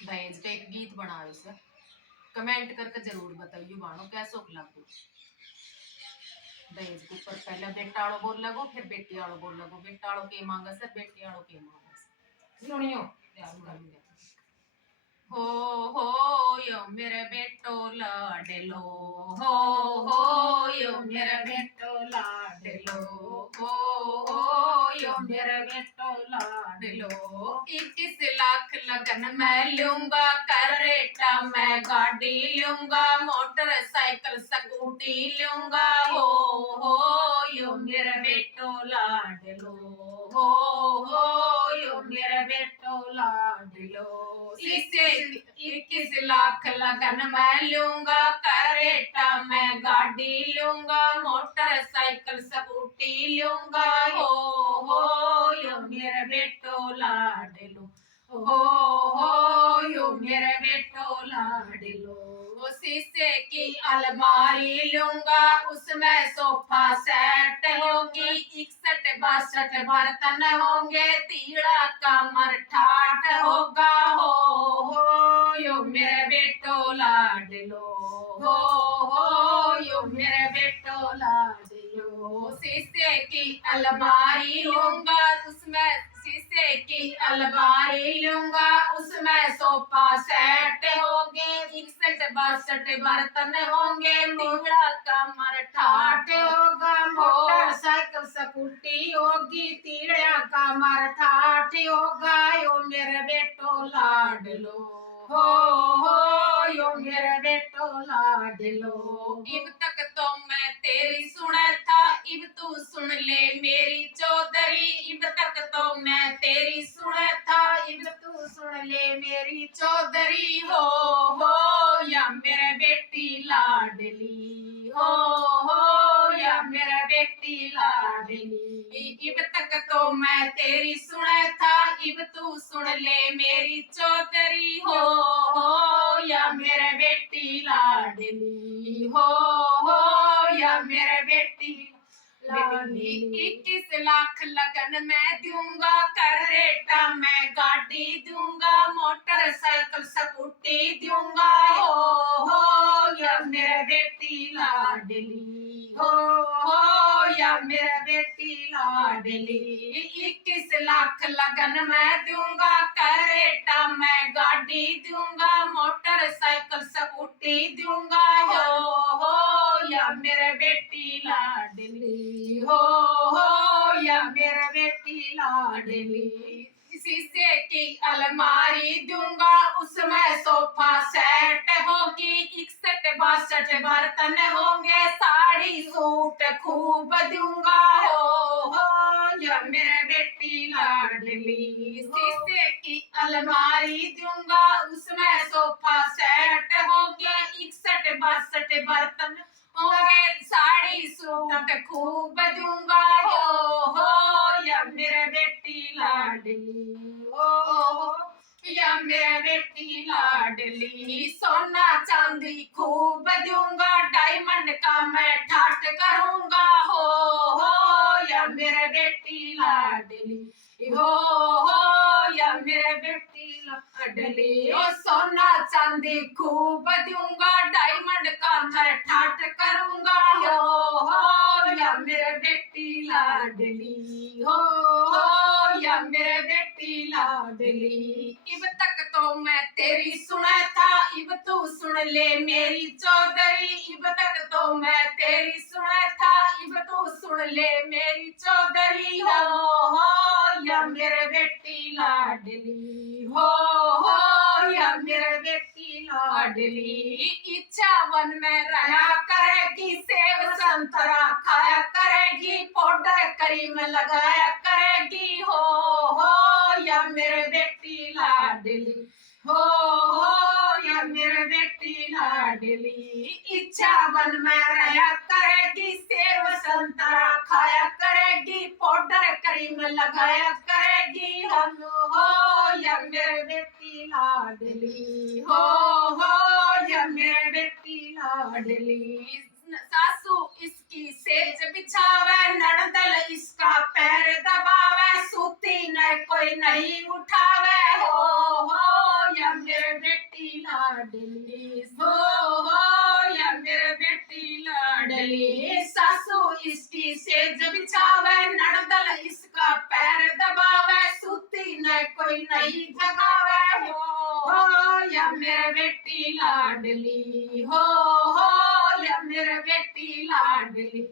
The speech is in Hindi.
दहेज का एक गीत बनाओ इसे, कमेंट करके जरूर बताइए बानो कैसो लागू। दहेज के ऊपर पहले बेटा वालों बोल लगो, फिर बेटी वालों बोल लगो। बेटा वालों के मांगा से, बेटी वालों के मांगा से। सुनियो हो यो मेरे बेटो लाडलो, हो यो मेरे बेटो लाडलो, हो यो मेरे बेटो लाडलो। 21 लाख लगन मैं लूंगा, करेटा मैं गाड़ी लूंगा, मोटरसाइकिल स्कूटी लूंगा। हो यो मेरे बेटो लाडलो, हो यो मेरे बेटो लाडलो। 21 लाख लगन मैं लूंगा, करेटा मैं गाड़ी लूंगा, मोटरसाइकिल स्कूटी लूंगा। हो यो मेरे बेटो लाडलो, हो यो मेरे बेटो लाडलो। शीशे की अलमारी लूंगा, उसमें सोफा सेट होगी, 61-62 बर्तन होंगे, तीड़ा कमर ठाठ होगा। हो यो मेरे बेटो लाडलो, हो यो मेरे बेटो लाडलो। शीशे की अलमारी लूंगा, उसमें शीशे की अलमारी लूंगा, उसमें सोफा सेट होगी, 61-62 बर्तन होंगे, तीड़ा कमर ठाठ होगा, मोटरसाइकिल स्कूटी होगी, तीड़ा कमर ठाठ होगा। यो मेरे बेटो लाडलो, हो यो मेरे बेटो लाडलो। इब तक तो मैं तेरी सुना था, इब तू सुन ले मेरी चौधरी। इब तक तो मैं तेरी सुना था, इब तू सुन ले मेरी चौधरी। हो या मेरे बेटी लाडली, हो या मेरे बेटी लाडली। इब तक तो मैं तेरी सुना था, इब तू सुन ले मेरी चौधरी। हो या मेरे बेटी लाडली, हो या मेरे बेटी लाडली। 21 लाख लगन मैं दूंगा, करेटा मैं गाड़ी दूंगा, मोटरसाइकिल स्कूटी दूंगा। हो या मेरे बेटी लाडली, हो या मेरे बेटी लाडली। 21 लाख लगन मैं दूंगा, करेटा मैं गाड़ी दूंगा, मोटरसाइकिल स्कूटी दूंगा। हो या मेरे बेटी लाडली, हो या मेरे बेटी लाडली। शीशे की अलमारी दूंगा, उसमें सोफा सेट होगी, 61-62 बर्तन होंगे, साड़ी सूट खूब दूंगा। हो या मेरे बेटी लाडली। शीशे की अलमारी दूंगा, उसमें सोफा सेट होंगे, 61-62 बर्तन होंगे, साड़ी सूट खूब दूंगा। हो या मेरे बेटी लाडली, हो या मेरे बेटी लाडली। सोना चांदी खूब दूंगा, डायमंड का मैं ठाठ करूंगा। हो या मेरे बेटी लाडली, हो या मेरे बेटी लाडली। ओ सोना चांदी खूब दूंगा, डायमंड का मैं ठाठ करूंगा। हो या मेरे बेटी लाडली, हो या मेरे बेटी लाडली। इब तक तो मैं तेरी सुना था, इब तू सुन ले मेरी चौधरी। इब तक तो मैं तेरी सुना था, इब तू सुन ले मेरी चौधरी। हो या मेरे बेटी लाडली, हो या मेरे बेटी लाडली। इच्छा वन में रहा करेगी, सेब संतरा खाया करेगी, पाउडर क्रीम लगाया करेगी। हो या मेरे बेटी लाडली, हो या मेरे बेटी लाडली। इच्छा वन में रहा करेगी, सेब संतरा खाया करेगी, पाउडर क्रीम लगाया करेगी। हो या मेरे बेटी लाडली, हो या मेरे बेटी लाडली। सासू इसकी सेज बिछावे, नड़दल इसका पैर दबावे, सूती न कोई नहीं उठावे। हो या मेरे लाडली हो या मेरे बेटी लाडली सासू इसकी सेज बिछावे नड़दल इसका पैर दबावे सूती न कोई नहीं जगावे हो या मेरे बेटी लाडली हो या मेरे बेटी लाडली